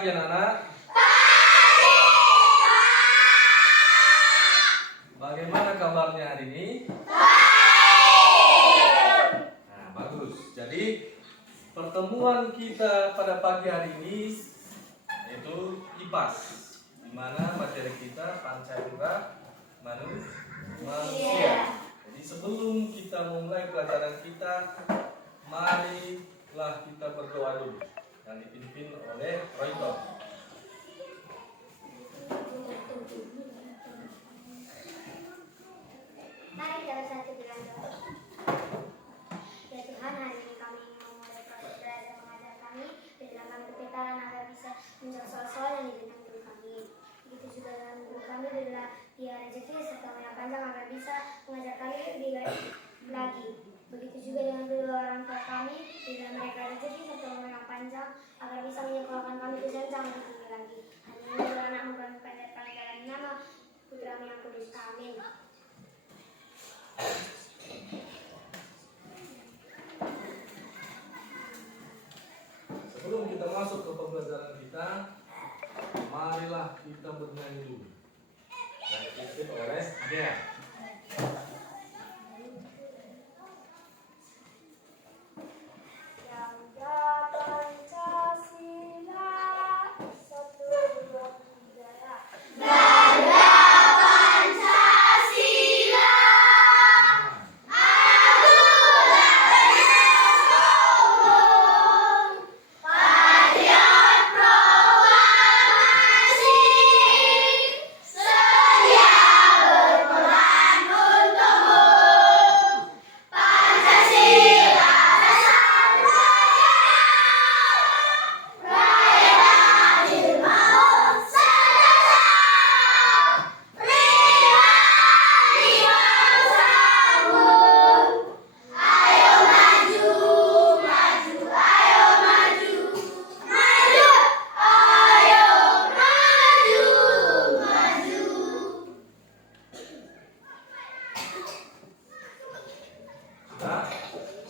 pagi anak-anak. Bagaimana kabarnya hari ini? Nah, bagus. Jadi pertemuan kita pada pagi hari ini yaitu IPAS, di mana materi kita Pancasila manusia. Jadi sebelum kita memulai pelajaran kita, marilah kita berdoa dulu yang dipimpin oleh Royto. Mari kita bersatu dengan doa. Ya Tuhan, hari ini kami ingin memulai proses belajar mengajar kami. Berilah kami kepintaran agar bisa menjawab soal-soal yang diberikan guru kami. Begitu juga dengan guru kami, berilah dia rezeki serta umur yang panjang agar bisa mengajar kami lebih lagi. Begitu juga dengan kedua orang tua kami, berilah mereka rezeki serta umur yang panjang agar bisa menyekolahkan kami ke jenjang yang tinggi lagi. Hanya ini adalah anakmu kami panjatkan dalam nama Putramu yang kudus. Amin. Sebelum kita masuk ke pembelajaran kita, marilah kita bernyanyi dulu. Yang dipimpin oleh Dea.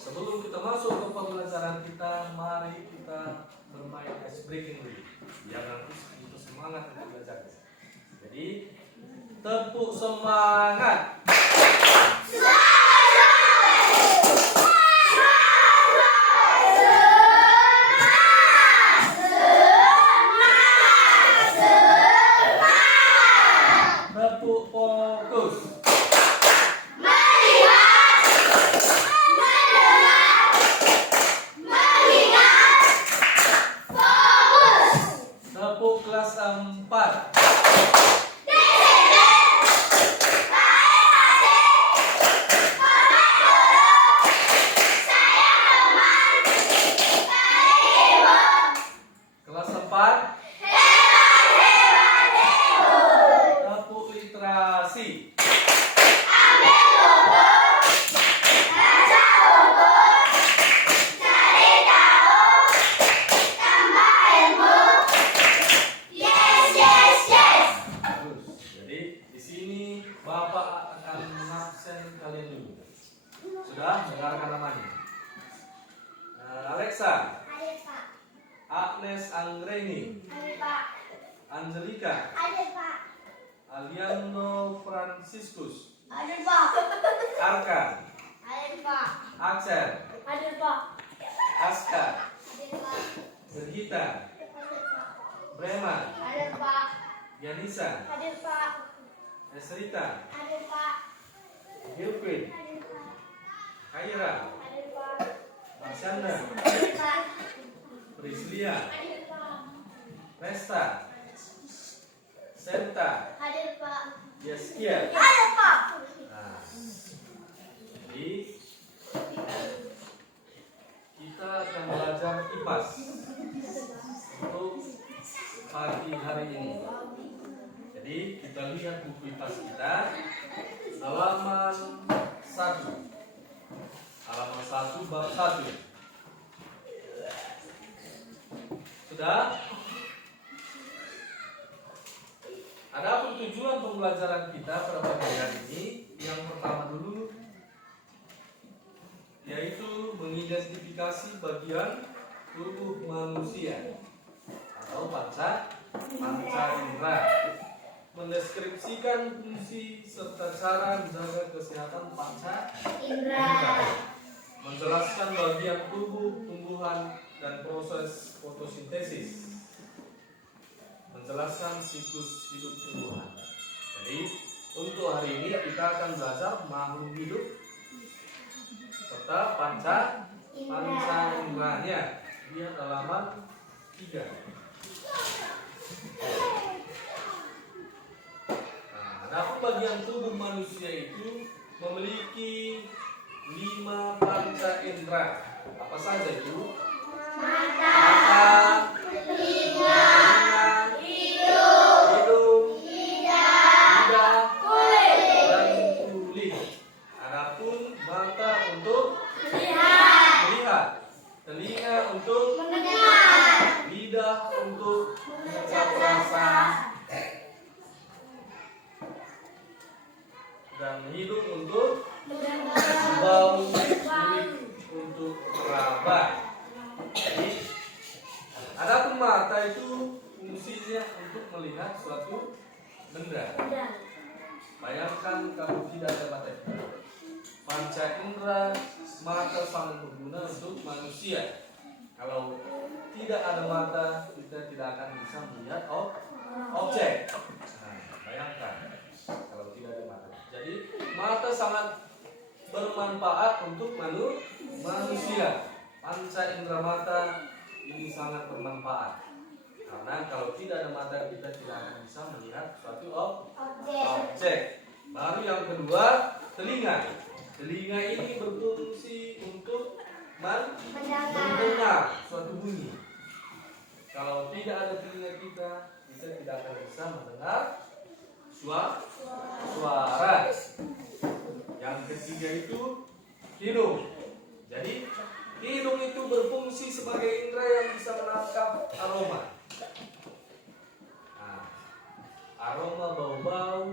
Sebelum kita masuk ke pembelajaran kita, mari kita bermain ice breaking dulu, biar nanti kita semangat untuk belajar. Jadi tepuk semangat. Tepuk fokus. Tepuk kelas 4. Kelas 4. Tepuk literasi. Bapak akan mengabsen kalian dulu. Sudah dengarkan namanya? Alexa. Hadir Pak. Agnes Anggreni. Hadir Pak. Angelika. Hadir Pak. Aliando Franciscus. Hadir Pak. Arka. Hadir Pak. Axel. Hadir Pak. Aska. Hadir Pak. Bergita. Hadir Pak. Brema. Hadir Pak. Yanisa. Hadir Pak. Esrita. Hadir Pak. Hilfrid. Hadir Pak. Kaira. Hadir Pak. Marsyanda. Hadir Pak. Prislia. Hadir Pak. Resta. Senta. Hadir Pak. Yaskia. Hadir Pak. Nah, jadi kita akan belajar IPAS untuk pagi hari ini. Jadi kita lihat buku IPAS kita halaman 1. Halaman 1 bab 1. Sudah? Adapun tujuan pembelajaran kita pada pagi hari ini, yang pertama dulu yaitu mengidentifikasi bagian tubuh manusia atau mendeskripsikan fungsi serta cara menjaga kesehatan panca Indra. menjelaskan bagian tubuh, tumbuhan, dan proses fotosintesis, menjelaskan siklus hidup tumbuhan. Jadi untuk hari ini kita akan belajar makhluk hidup serta panca inderanya. Lihat halaman 3. Nah, bagian tubuh manusia itu memiliki 5 panca indera. Apa saja itu? Mata, telinga, hidung, lidah, dan kulit. Adapun mata untuk melihat, telinga untuk mendengar, lidah untuk mengecap rasa, dan hidung untuk bau, kulit untuk meraba. Jadi, adapun mata itu fungsinya untuk melihat suatu benda. Bayangkan kalau tidak ada mata kita. Panca indera mata sangat berguna untuk manusia. Kalau tidak ada mata, kita tidak akan bisa melihat objek. Nah, bayangkan kalau tidak ada mata. Jadi mata sangat bermanfaat untuk manusia. Panca indera mata ini sangat bermanfaat. Karena kalau tidak ada mata, kita tidak akan bisa melihat suatu objek. Baru yang kedua, telinga. Telinga ini berfungsi untuk mendengar suatu bunyi. Kalau tidak ada telinga kita tidak akan bisa mendengar suara. Yang ketiga itu hidung. Jadi hidung itu berfungsi sebagai indera yang bisa menangkap aroma. Nah, aroma bau-bau,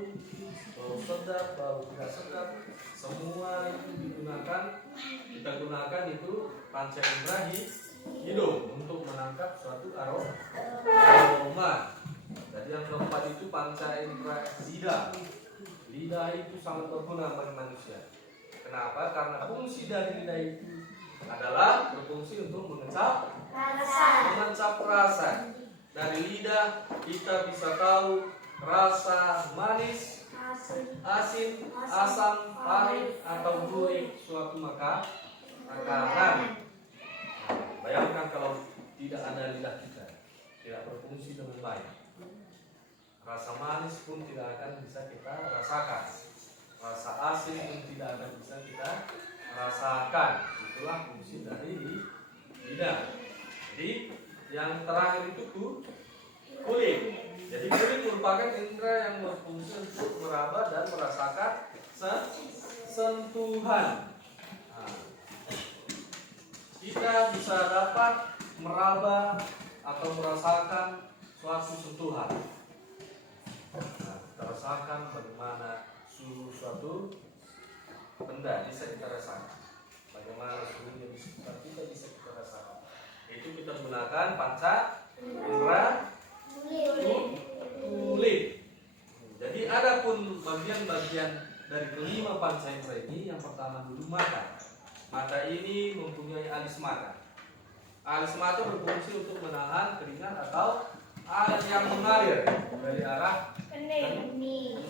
bau sedap, bau tidak sedap, semua itu kita gunakan itu panca indera hidung untuk menangkap suatu aroma. Jadi yang keempat itu panca indera lidah. Lidah itu sangat berguna bagi manusia. Kenapa? Karena fungsi dari lidah itu adalah berfungsi untuk mengecap rasa. Dari lidah kita bisa tahu rasa manis, asin, asam, pahit, atau gurih suatu makanan. Bayangkan kalau tidak ada lidah kita, tidak berfungsi dengan baik. Rasa manis pun tidak akan bisa kita rasakan. Rasa asin pun tidak akan bisa kita rasakan. Itulah fungsi dari lidah. Jadi yang terakhir itu kulit. Jadi kulit merupakan indera yang berfungsi untuk meraba dan merasakan sentuhan. Nah, kita bisa dapat meraba atau merasakan suatu sentuhan. Nah, kita rasakan bagaimana suhu suatu benda bisa kita rasakan. Bagaimana suhunya di sekitar kita bisa kita rasakan. Itu kita gunakan panca indera kulit. Jadi ada pun bagian-bagian dari kelima panca indera ini. Yang pertama dulu mata. Mata ini mempunyai alis mata. Alis mata berfungsi untuk menahan keringat atau air yang mengalir dari arah kening.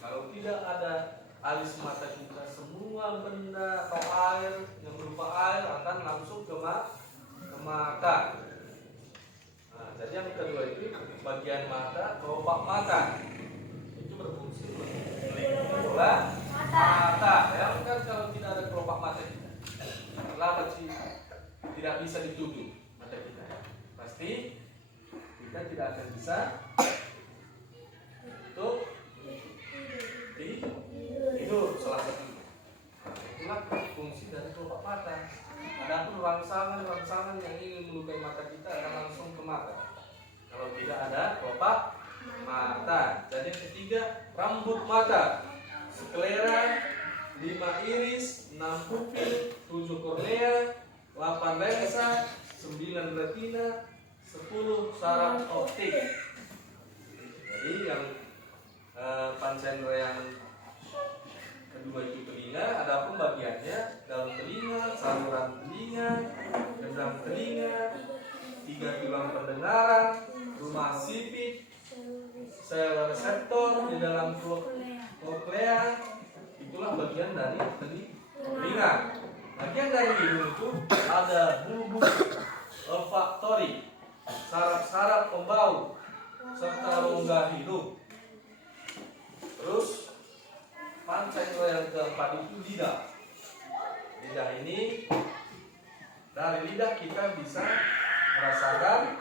Kalau tidak ada alis mata kita, semua benda atau air yang berupa air akan langsung ke mata. Nah, jadi yang kedua itu bagian mata, kelopak mata. Itu berfungsi melindungi bola mata. Bayangkan kalau tidak ada kelopak mata kita, kenapa sih tidak bisa ditutup mata kita? Pasti kita tidak akan bisa untuk tidur salah satunya. Itulah fungsi dari kelopak mata. Adapun rangsangan yang ingin melukai mata kita akan langsung ke mata. Kalau tidak ada kelopak mata. Jadi yang ketiga, rambut mata, sklera, 5 iris, 6 pupil, 7 kornea, 8 lensa, 9 retina, 10 saraf optik. Jadi yang panca indera yang kedua itu telinga, adapun bagiannya dalam telinga, saluran telinga, gendang telinga, 3 tulang pendengaran, rumah sipit, sel reseptor di dalam koklea, itulah bagian dari telinga. Bagian dari hidung itu ada bulbus olfaktori, saraf-saraf pembau, serta rongga hidung. Terus panca indera yang keempat itu lidah. Lidah ini, dari lidah kita bisa merasakan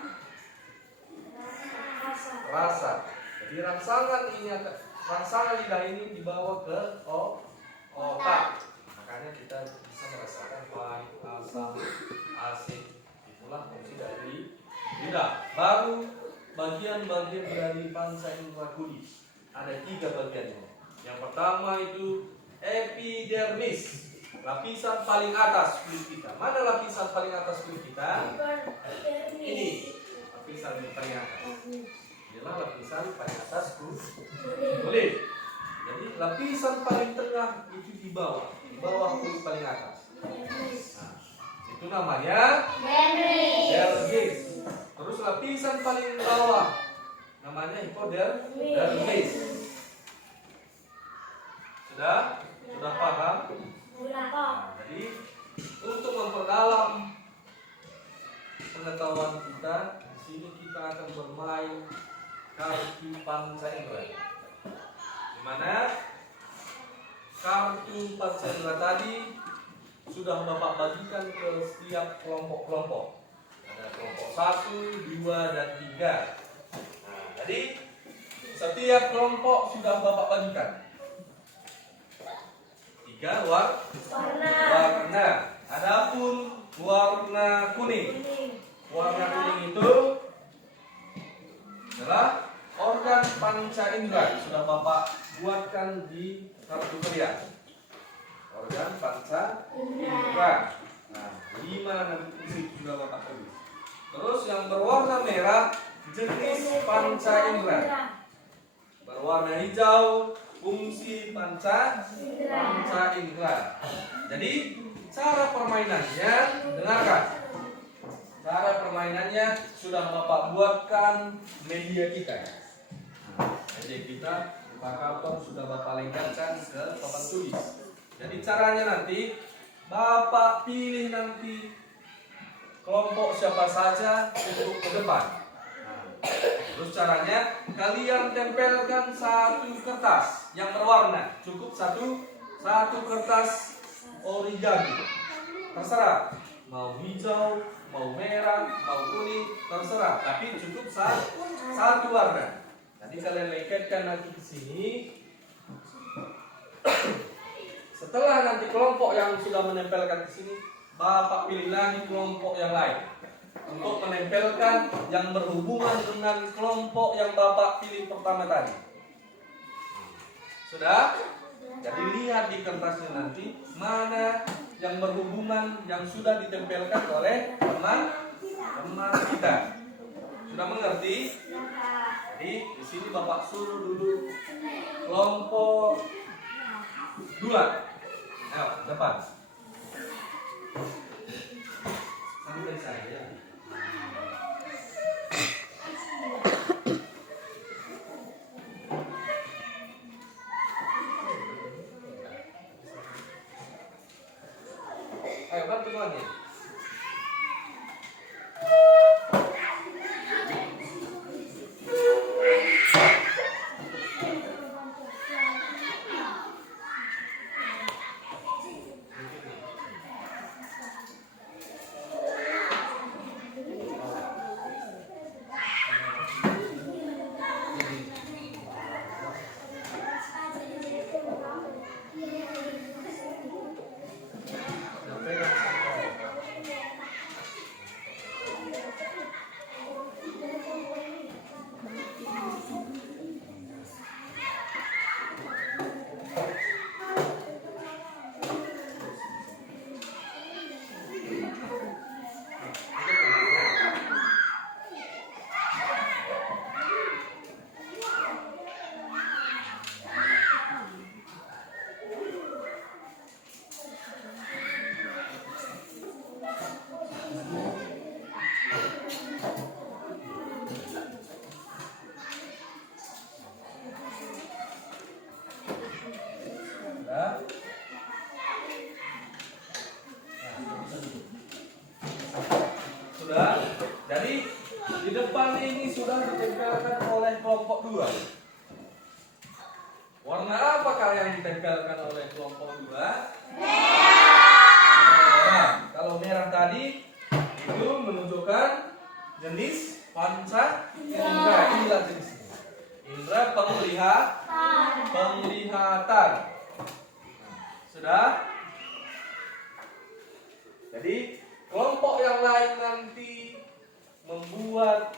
rasa. Jadi rangsangan lidah ini dibawa ke otak. Makanya kita bisa merasakan pahit, asam, asin. Itulah fungsi dari lidah. Baru bagian-bagian dari panca indera kulit. Ada 3 bagiannya. Yang pertama itu epidermis, lapisan paling atas kulit kita. Mana lapisan paling atas kulit kita? Ini lapisan paling atas. Inilah lapisan paling atas kulit. Jadi lapisan paling tengah itu di bawah kulit paling atas. Nah, itu namanya dermis. Terus lapisan paling bawah namanya hipodermis. Sudah paham? Nah, jadi untuk memperdalam pengetahuan kita, di sini kita akan bermain kartu panca indera. Di mana kartu panca indera tadi sudah Bapak bagikan ke setiap kelompok-kelompok. Ada kelompok 1, 2, dan 3. Nah, jadi setiap kelompok sudah Bapak bagikan 3 warna. Adapun warna kuning. Warna kuning itu adalah organ panca indera. Sudah Bapak buatkan di kartu kalian. Organ panca indera. Nah, 5 nanti sudah Bapak tulis. Terus yang berwarna merah jenis panca indera. Berwarna hijau fungsi panca indera. Jadi cara permainannya, dengarkan. Cara permainannya sudah Bapak buatkan media kita. Media kita Pak Karton sudah Bapak lengkapkan ke papan tulis. Jadi caranya nanti Bapak pilih nanti kelompok siapa saja untuk ke depan. Terus caranya kalian tempelkan 1 kertas yang berwarna. Cukup satu kertas origami. Terserah. Mau hijau, mau merah, mau kuning, terserah. Tapi cukup satu warna. Nanti kalian lengketkan nanti ke sini. Setelah nanti kelompok yang sudah menempelkan ke sini, Bapak pilih lagi kelompok yang lain untuk menempelkan yang berhubungan dengan kelompok yang Bapak pilih pertama tadi. Sudah? Jadi lihat di kertasnya nanti mana yang berhubungan yang sudah ditempelkan oleh teman kita. Sudah mengerti? Jadi di sini Bapak suruh dulu kelompok 2. Ayo, depan. Sampai saya. Ayo bantu lagi. Jadi di depan ini sudah ditempelkan oleh kelompok 2. Warna apakah yang ditempelkan oleh kelompok 2? Merah. Kalau merah tadi itu menunjukkan jenis panca indera. Inilah jenisnya. Indera penglihatan. Sudah? Jadi kelompok yang lain nanti membuat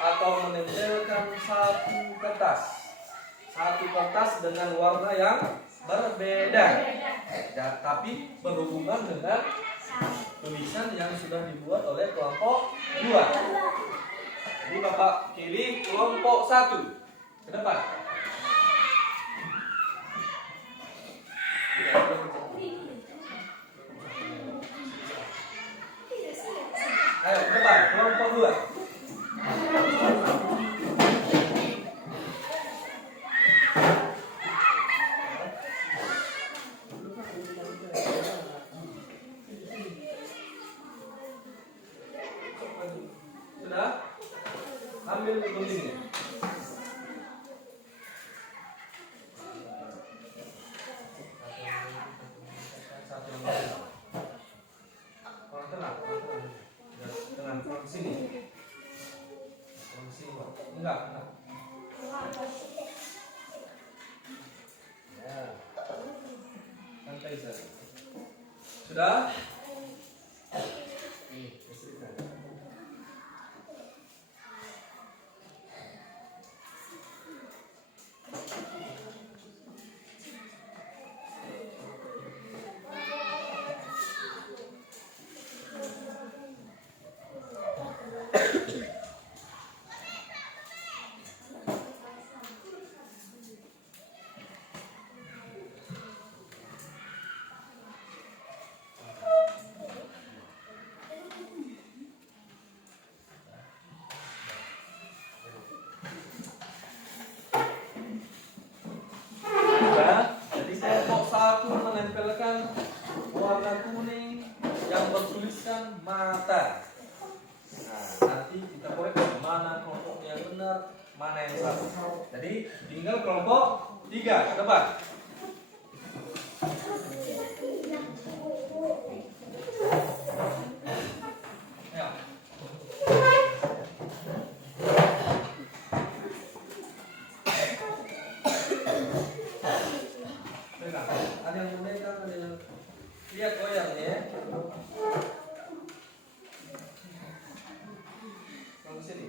atau menempelkan satu kertas dengan warna yang berbeda, ya, tapi berhubungan dengan tulisan yang sudah dibuat oleh kelompok 2. Jadi Bapak pilih kelompok 1 ke depan. Ayo ke depan, kelompok 2. Sudah? Ambil guntingnya. Satu yang lain. Orang tenang. Dengan orang sini. Orang sini, Pak. Enggak. Ya. Santai saja. Sudah? Ini, istrikan. Jadi kelompok 1 menempelkan warna kuning yang bertuliskan mata. Nah, nanti kita koreksi mana kelompok yang benar, mana yang salah. Jadi tinggal kelompok 3 ke depan. Ya. Ada yang memegang, ada yang lihat goyang ya. Kalau sini.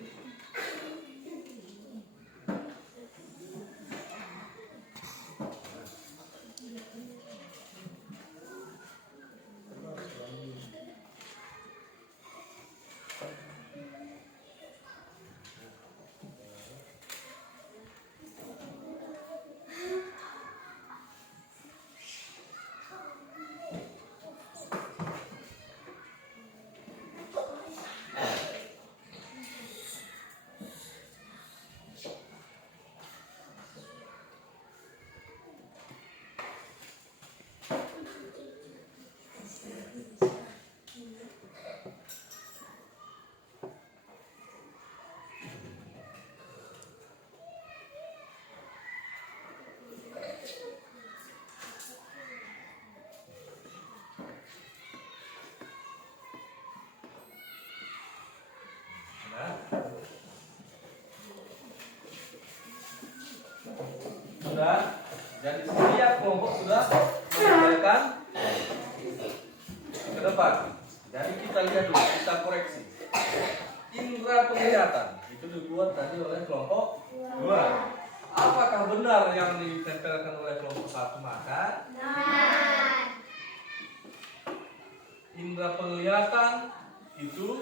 Sudah, jadi setiap kelompok sudah menempelkan ke depan. Jadi kita lihat dulu, kita koreksi. Indra penglihatan itu dibuat tadi oleh kelompok 2. Apakah benar yang ditempelkan oleh kelompok 1 mata? Benar. Indra penglihatan itu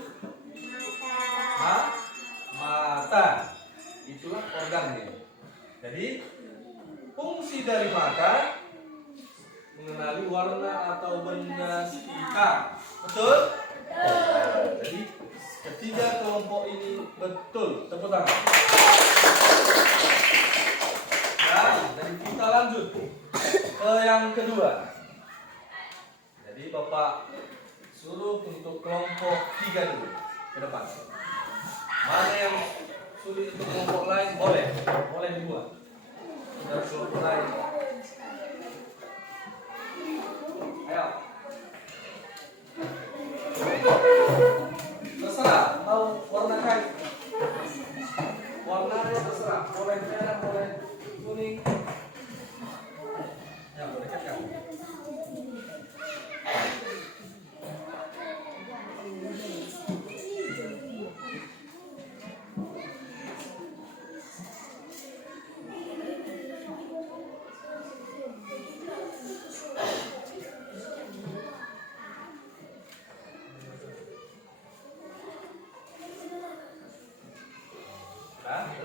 mata. Itulah organnya. Jadi fungsi dari mata mengenali warna atau benda sekitar. Betul? Jadi ketiga kelompok ini betul. Tepuk tangan. Nah, jadi kita lanjut ke yang kedua. Jadi Bapak suruh untuk kelompok 3 dulu. ke depan. Mana yang sulit untuk kelompok lain boleh dibuat. Dari kelompok lain. Ayo. Terserah mau warna kain. Warnanya terserah, boleh merah, boleh kuning. Ya, boleh kan?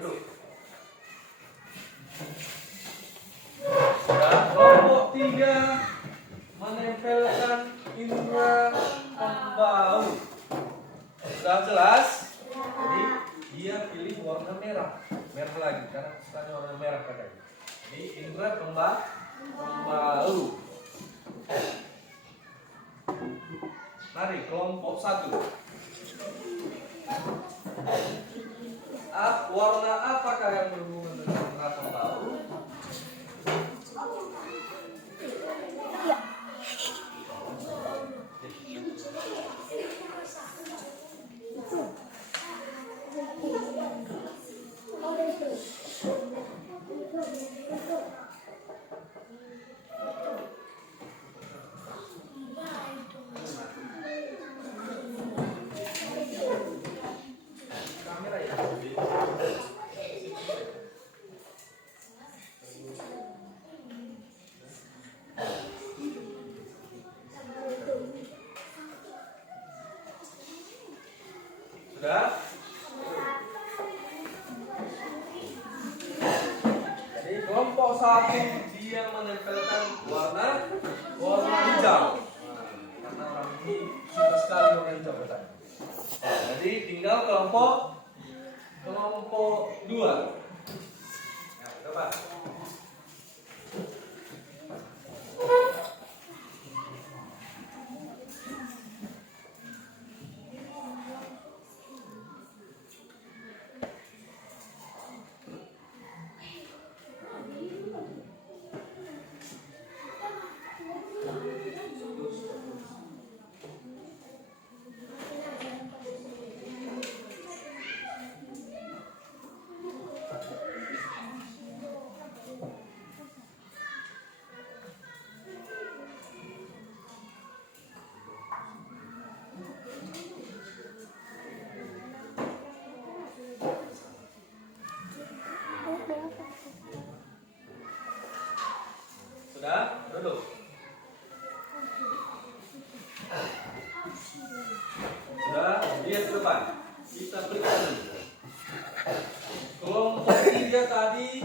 Duduk. Dan kelompok 3 menempelkan indera pembau. Sudah jelas? Jadi dia pilih warna merah. Merah lagi karena sukanya warna merah katanya. Jadi indera pembau. Mari kelompok 1. Warna apakah yang berhubungan dengan indera pembau? Kamera ya. Sudah? Jadi kelompok 1 dia menempelkan warna hijau. Karena orang ini suka sekali warna hijau katanya. Jadi tinggal kelompok 2. Nah, coba. Sudah? Duduk. Sudah? Lihat ke depan. Kita periksa dulu. Kelompok 3 tadi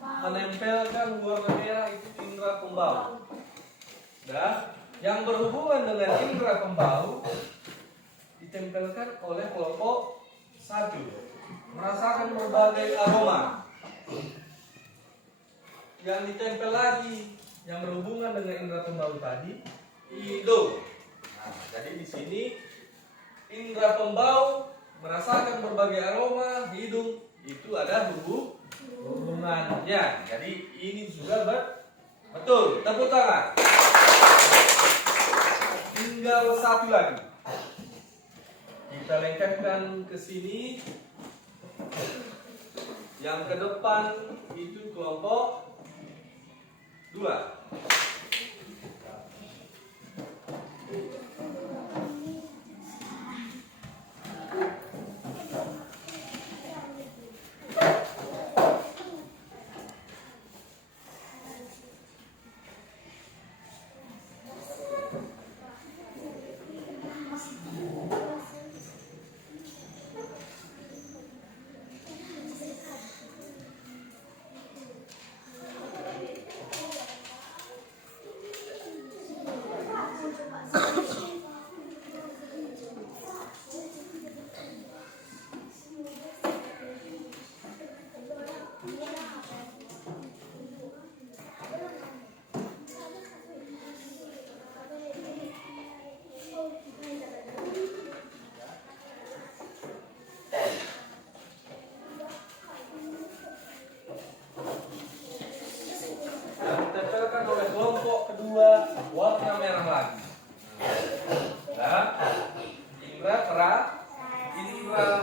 menempelkan warna merah itu indera pembau. Sudah? Yang berhubungan dengan indera pembau ditempelkan oleh kelompok 1. Merasakan berbagai aroma. Yang ditempel lagi yang berhubungan dengan indera pembau tadi hidung. Nah, jadi di sini indera pembau merasakan berbagai aroma, hidung itu ada hubungannya. Jadi ini juga betul. Tepuk tangan. Tinggal 1 lagi. Kita lengkapkan ke sini. Yang ke depan itu kelompok 2.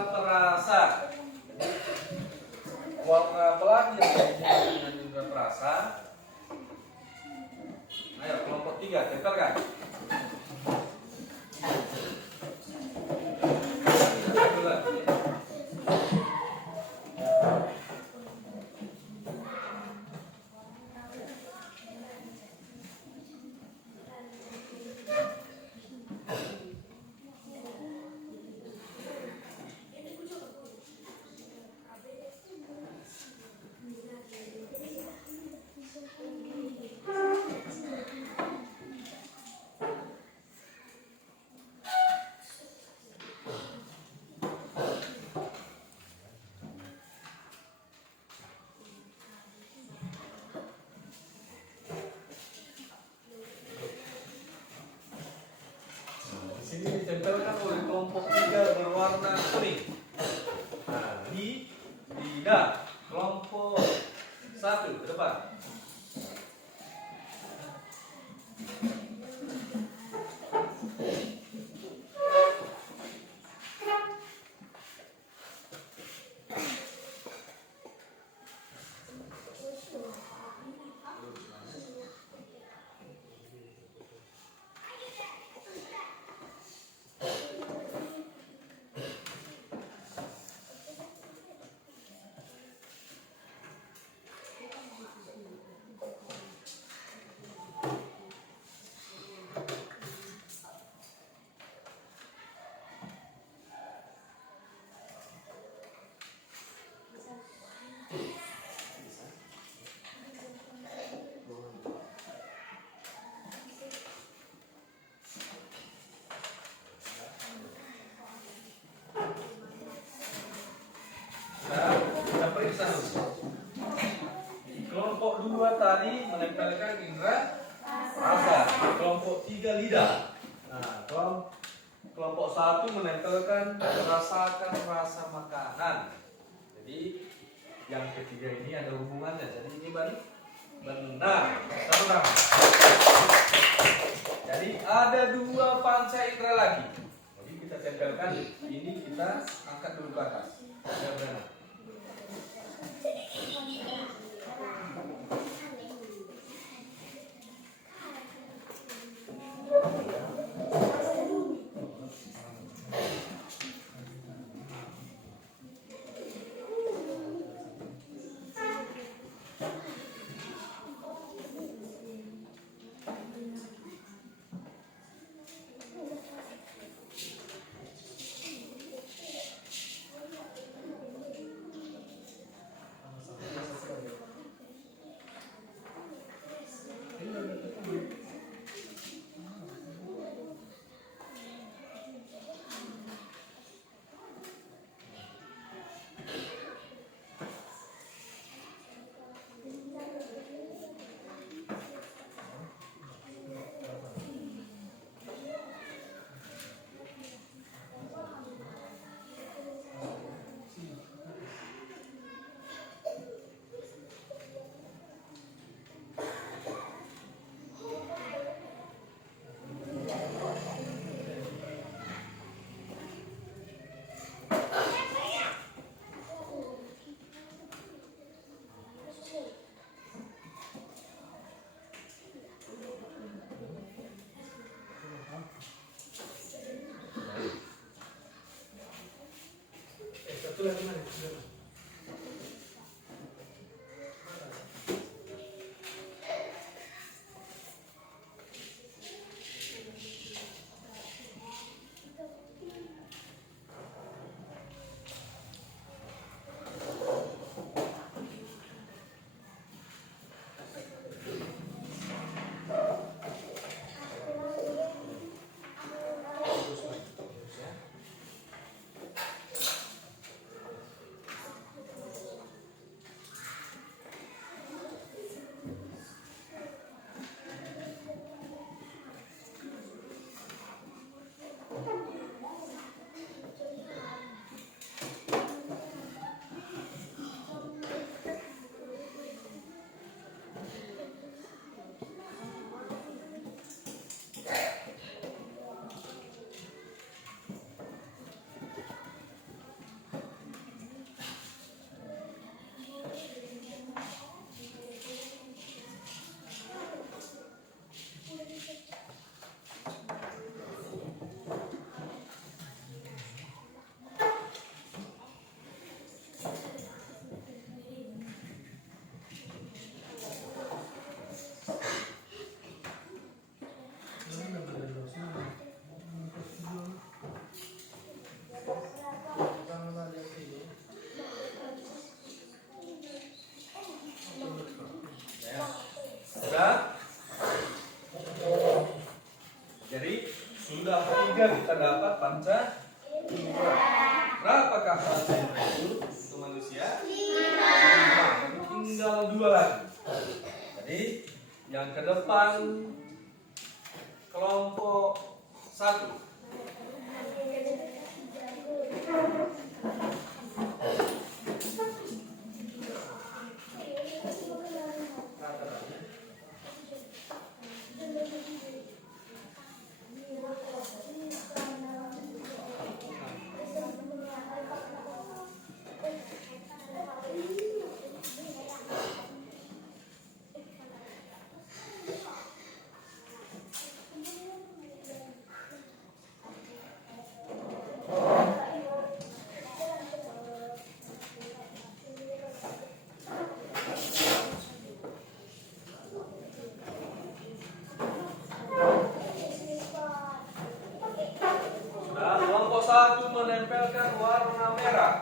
perasa. Warna apalagi yang dihubungkan dengan indera perasa? Ayo kelompok 3, tempel kan? Sini ditempelkan oleh kelompok 3 berwarna kuning. Nah, lidah kelompok 1 ke depan. Kita periksa dulu. Kelompok 2 tadi menempelkan indera rasa, kelompok 3 lidah. Nah, kelompok 1 menempelkan merasakan rasa makanan. Jadi yang ketiga ini ada hubungannya. Jadi ini benar. Satu nama. Jadi ada 2 panca indera lagi. Jadi kita tempelkan ini, kita angkat dulu ke atas. Ya, benar. Satu lagi mana? Yang ke depan kelompok 1. Kelompok 1 menempelkan warna merah.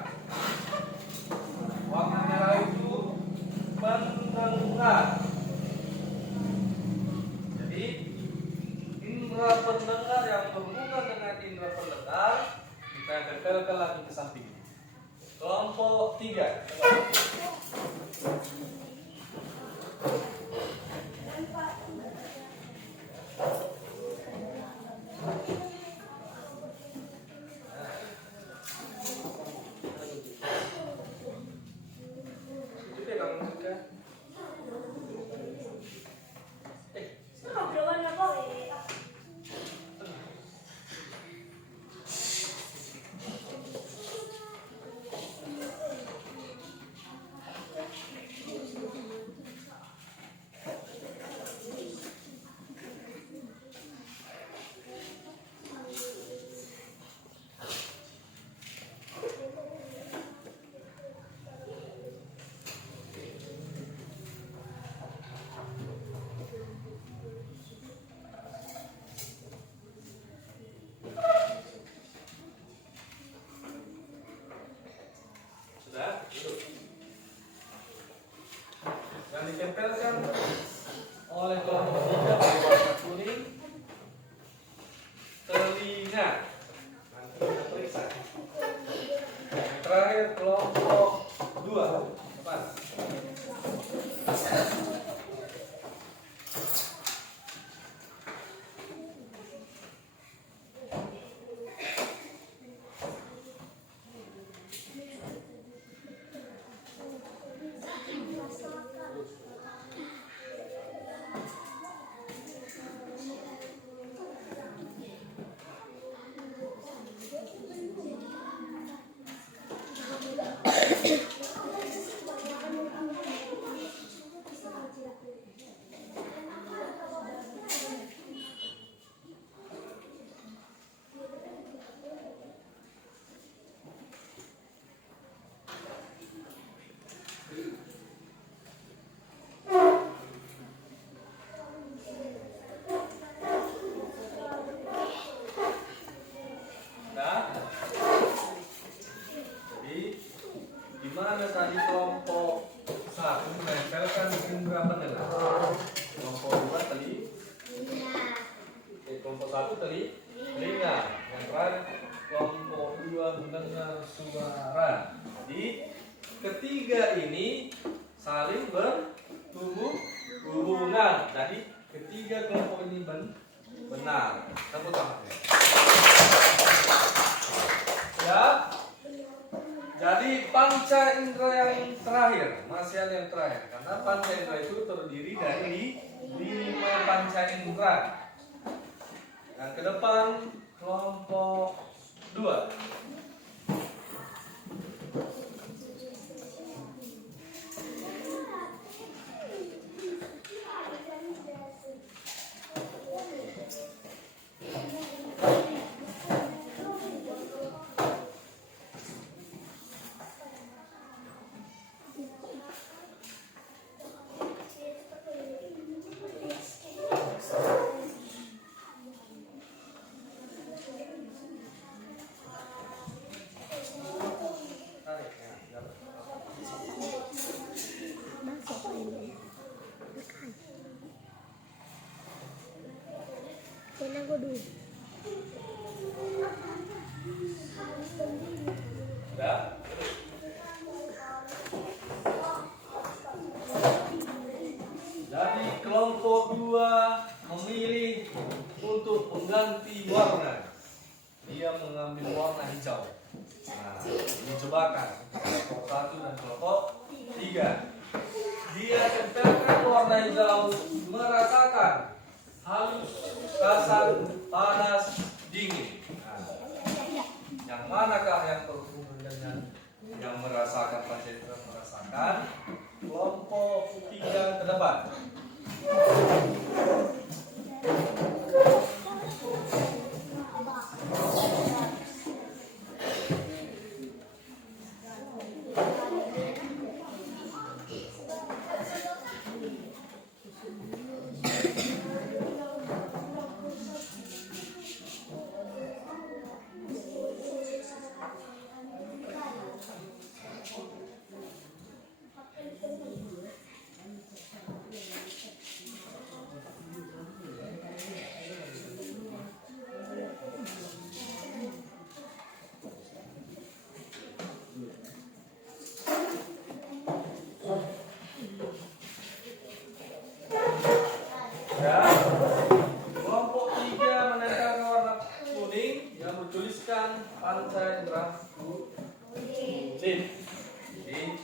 Warna merah itu pendengar. Jadi indera pendengar yang berhubungan dengan indera pendengar kita tempelkan lagi ke samping. Kelompok 3. Yang ditempelkan oleh kelompok 3 berwarna kuning telinga. Nanti kita periksa. Yang terakhir kelompok 2 depan. Mana tadi kelompok 1 menempelkan indera pendengar. Kelompok 2 tadi kelompok 1 tadi telinga. Yang terakhir kelompok 2 mendengar suara. Jadi ketiga ini saling berhubungan. Jadi ketiga kelompok ini benar. Tepuk tangan. Ya. Jadi panca indera yang terakhir, masih yang terakhir, karena panca indera itu terdiri dari 5 panca indera. Yang ke depan kelompok 2. belakang. Kelompok 1 dan kelompok 3. Dia tempelkan warna hijau, merasakan halus, kasar, panas, dingin. Nah, yang manakah yang berhubungan dengan yang merasakan panca indera merasakan? Kelompok 3 ke depan. Ya, kelompok 3 menempelkan warna kuning yang bertuliskan panca indera kuning. Jadi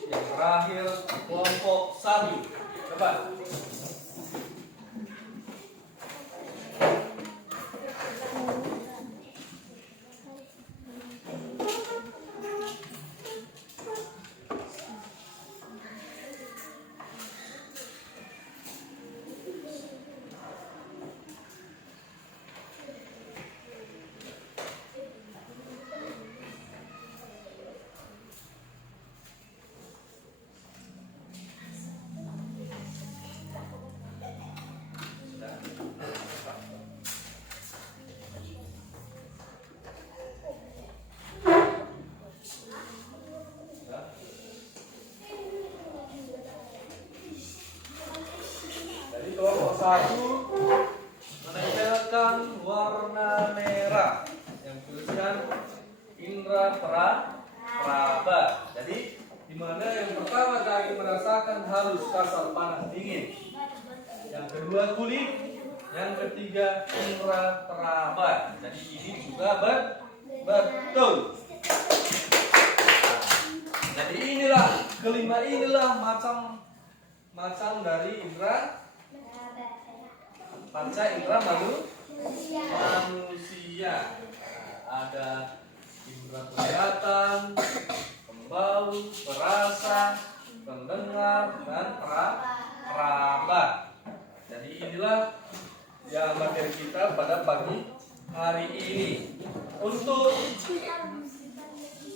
yang terakhir kelompok 1 depan. Jadi kelompok 1 menempelkan warna merah yang tuliskan indra praba. Jadi di mana yang pertama kali merasakan halus, kasar, panas, dingin. Yang kedua kulit, yang ketiga indra praba. Jadi ini juga betul. Jadi inilah kelima inilah macam dari indra panca indra manusia. Ada indra penglihatan, pembau, perasa, pendengar, dan peraba. Jadi inilah yang materi kita pada pagi hari ini. Untuk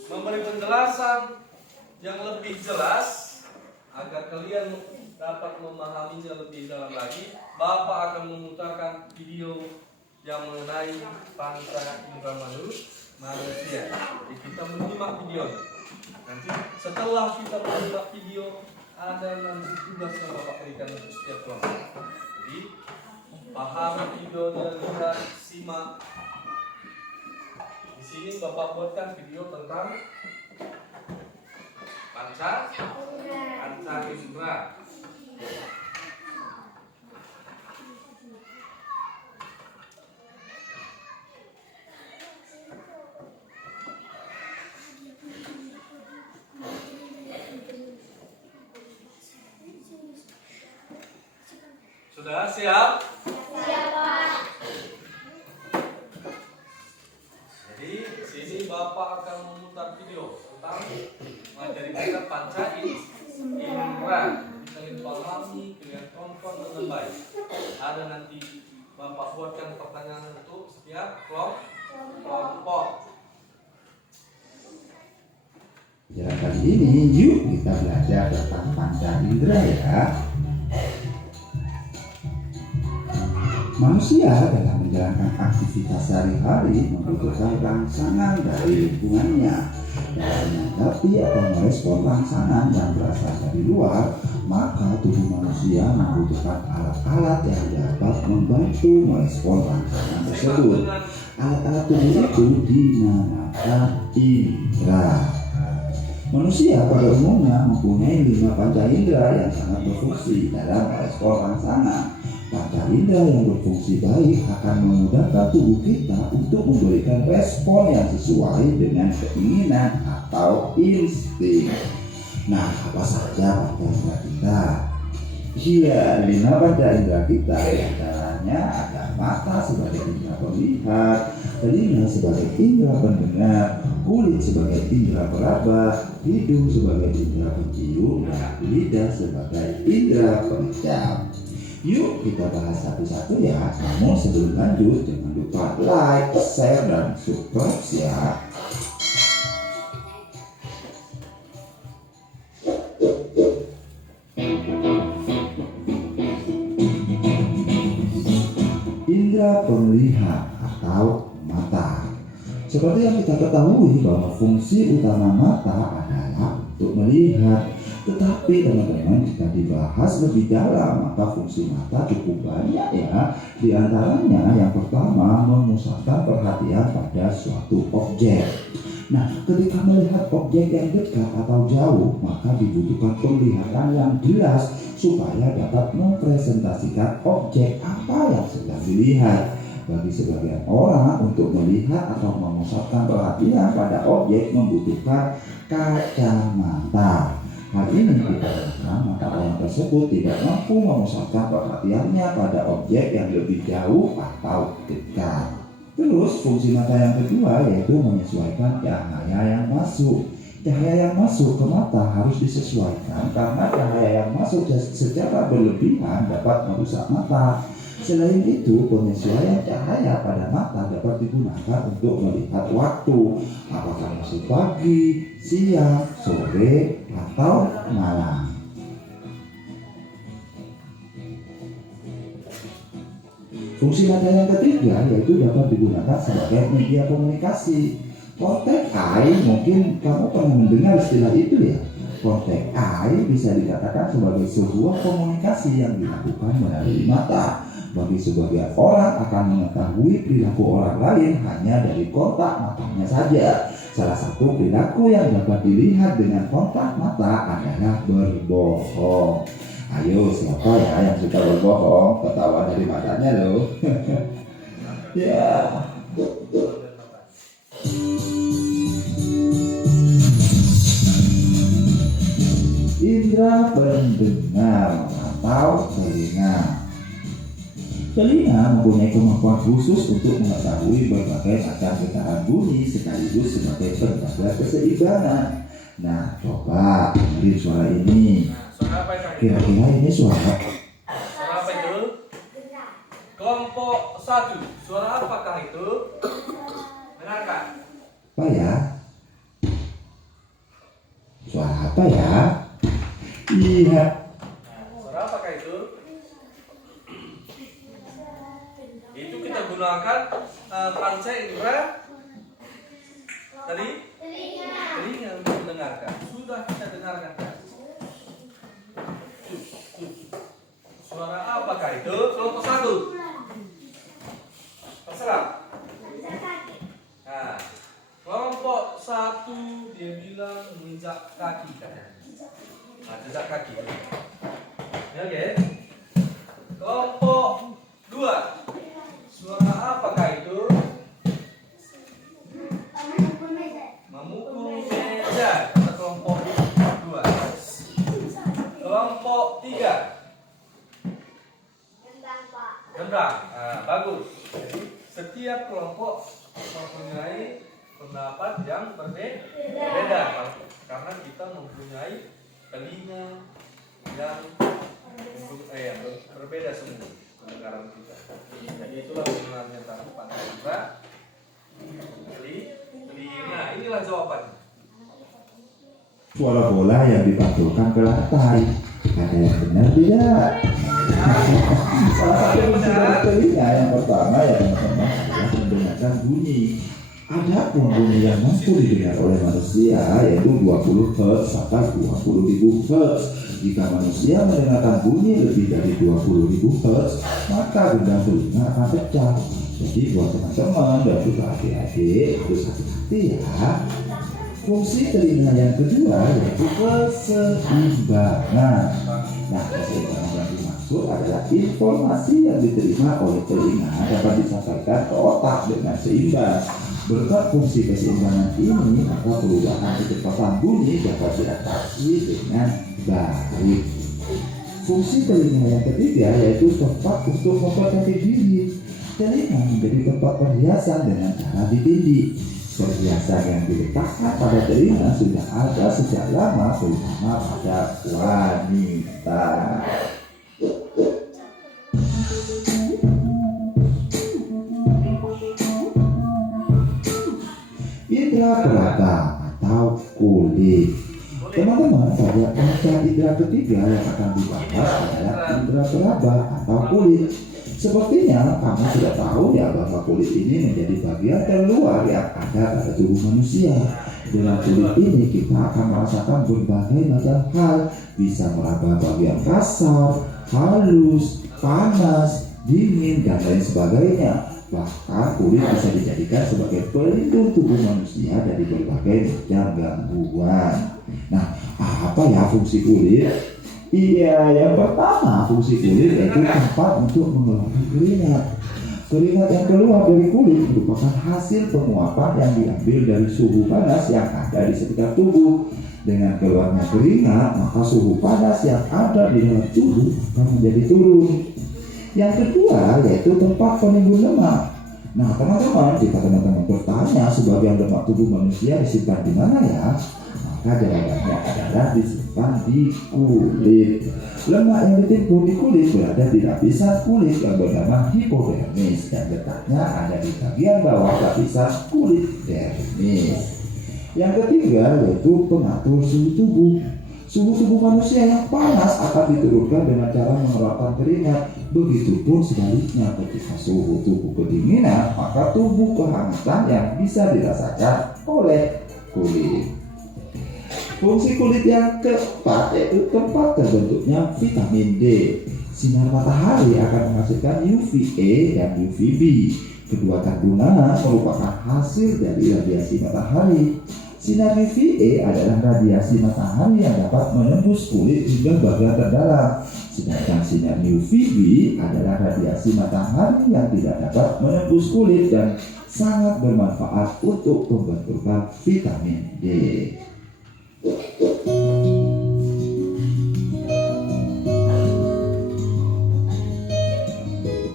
memberi penjelasan yang lebih jelas agar kalian dapat memahaminya lebih dalam lagi, Bapak akan memutarkan video yang mengenai panca indera manusia. Jadi kita menyimak video. Nanti setelah kita menyimak video, ada nanti tugas yang Bapak berikan untuk setiap kelompok. Jadi pahami videonya, lihat, simak. Di sini Bapak buatkan video tentang panca indera. Sudah siap? Siap, Pak. Jadi di sini Bapak akan memutar video tentang materi kita panca indera. Kalian pahami, kalian tonton dengan baik. Ada nanti Bapak buatkan pertanyaan untuk setiap kelompok. Ya, kali ini yuk kita belajar tentang panca indera ya. Manusia dalam menjalankan aktivitas sehari-hari membutuhkan rangsangan dari lingkungannya. Dalam menanggapi atau merespon rangsangan yang berasal dari luar, maka tubuh manusia membutuhkan alat-alat yang dapat membantu merespon rangsangan tersebut. Alat-alat tubuh itu dinamakan indera. Manusia pada umumnya mempunyai 5 panca indera yang sangat berfungsi dalam merespon rangsangan. Panca indera yang berfungsi baik akan memudahkan tubuh kita untuk memberikan respon yang sesuai dengan keinginan atau insting. Nah, apa saja pada indera kita? Iya, 5 pada indera kita diantaranya ada mata sebagai indera pelihat, telinga sebagai indera pendengar, kulit sebagai indera peraba, hidung sebagai indera pencium, dan lidah sebagai indera pencap. Yuk kita bahas satu-satu ya. Namun sebelum lanjut, jangan lupa like, share, dan subscribe ya. Indra pemelihat atau mata. Seperti yang kita ketahui bahwa fungsi utama mata adalah untuk melihat. Tetapi teman-teman, jika dibahas lebih dalam, maka fungsi mata cukup banyak ya. Di antaranya yang pertama, memusatkan perhatian pada suatu objek. Nah, ketika melihat objek yang dekat atau jauh, maka dibutuhkan penglihatan yang jelas supaya dapat mempresentasikan objek apa yang sedang dilihat. Bagi sebagian orang, untuk melihat atau memusatkan perhatian pada objek membutuhkan kacamata. Hal ini dikarenakan mata orang tersebut tidak mampu memusatkan perhatiannya pada objek yang lebih jauh atau dekat. Terus fungsi mata yang kedua yaitu menyesuaikan cahaya yang masuk. Cahaya yang masuk ke mata harus disesuaikan karena cahaya yang masuk secara berlebihan dapat merusak mata. Selain itu, penyesuaian cahaya pada mata dapat digunakan untuk melihat waktu, apakah masuk pagi, siang, sore, atau malam. Fungsi mata yang ketiga yaitu dapat digunakan sebagai media komunikasi. Contact eye, mungkin kamu pernah mendengar istilah itu ya. Contact eye bisa dikatakan sebagai sebuah komunikasi yang dilakukan melalui mata. Bagi sebagian orang akan mengetahui perilaku orang lain hanya dari kontak matanya saja. Salah satu perilaku yang dapat dilihat dengan kontak mata adalah berbohong. Ayo, siapa ya yang suka berbohong? Ketawa dari matanya loh. Ya. Indra pendengar atau telinga. Telinga mempunyai kemampuan khusus untuk mengetahui berbagai macam getaran bunyi sekaligus sebagai penjaga keseimbangan. Nah, coba dengerin suara ini. Suara apa itu? Kira-kira ini suara Suara apa itu? Kelompok 1. Suara apakah itu? Benarkah? apa ya? Suara apa ya? Iya. Suara apakah itu? Itu kita gunakan panca indera tadi telinga untuk mendengarkan. Sudah kita dengarkan. Suara apakah itu? Kelompok 1. Terserah. Nah, kelompok 1 dia bilang menginjak kaki katanya. Nah, jejak kaki. Ya, oke. Kelompok 2. Suara apakah itu? Memukul meja. Kata kelompok 2. Kelompok 3. Gendang. Nah, bagus. Jadi setiap kelompok mempunyai pendapat yang berbeda karena kita mempunyai telinga yang berbeda semua pendengaran kita. Jadi itulah sebenarnya tadi panca indera telinga. Inilah jawabannya. Suara bola yang dipantulkan ke lantai. Ada yang benar tidak? Salah satu fungsi dari telinga yang pertama ya teman-teman adalah mendengarkan bunyi. Ada pun bunyi yang mampu didengar oleh manusia yaitu 20 Hz sampai 20.000 Hz. Jika manusia mendengarkan bunyi lebih dari 20.000 Hz, maka gendang telinga akan pecah. Jadi buat teman-teman dan juga adik-adik harus hati-hati ya. Fungsi telinga yang kedua yaitu keseimbangan. Nah, keseimbangan yang dimaksud dimaksud adalah informasi yang diterima oleh telinga dapat disampaikan ke otak dengan seimbang. Berkat fungsi keseimbangan ini, maka perubahan kecepatan bunyi dapat diatasi dengan baik. Fungsi telinga yang ketiga yaitu tempat untuk memperbaiki diri. Telinga menjadi tempat perhiasan dengan cara ditindih. Perhiasan yang diletakkan pada telinga sudah ada sejak lama, terutama pada wanita. Indra peraba atau kulit. Teman-teman, pada angka indra ketiga yang akan dibahas adalah indra peraba atau kulit. Sepertinya kamu sudah tahu ya bahwa kulit ini menjadi bagian terluar yang ada pada tubuh manusia. Dengan kulit ini kita akan merasakan berbagai macam hal, bisa meraba bagian kasar, halus, panas, dingin, dan lain sebagainya. Bahkan kulit bisa dijadikan sebagai pelindung tubuh manusia dari berbagai macam gangguan. Nah, apa ya fungsi kulit? Iya, yang pertama fungsi kulit yaitu tempat untuk mengeluarkan keringat. Keringat yang keluar dari kulit merupakan hasil penguapan yang diambil dari suhu panas yang ada di sekitar tubuh. Dengan keluarnya keringat, maka suhu panas yang ada di dalam tubuh akan menjadi turun. Yang kedua yaitu tempat penimbun lemak. Nah, teman-teman, jika teman-teman bertanya sebagian lemak tubuh manusia disimpan di mana ya? Maka jawabannya adalah disimpan di kulit. Lemak yang ditimbun di kulit berada di lapisan kulit yang bernama hipodermis dan letaknya ada di bagian bawah lapisan kulit dermis. Yang ketiga yaitu pengatur suhu tubuh. Suhu tubuh manusia yang panas akan diturunkan dengan cara mengeluarkan keringat. Begitupun sebaliknya, ketika suhu tubuh kedinginan, maka tubuh kehangatan yang bisa dirasakan oleh kulit. Fungsi kulit yang keempat yaitu tempat terbentuknya vitamin D. Sinar matahari akan menghasilkan UVA dan UVB. Kedua kandungan merupakan hasil dari radiasi matahari. Sinar UVA adalah radiasi matahari yang dapat menembus kulit hingga bagian terdalam. Sedangkan sinar UVB adalah radiasi matahari yang tidak dapat menembus kulit dan sangat bermanfaat untuk pembentukan vitamin D.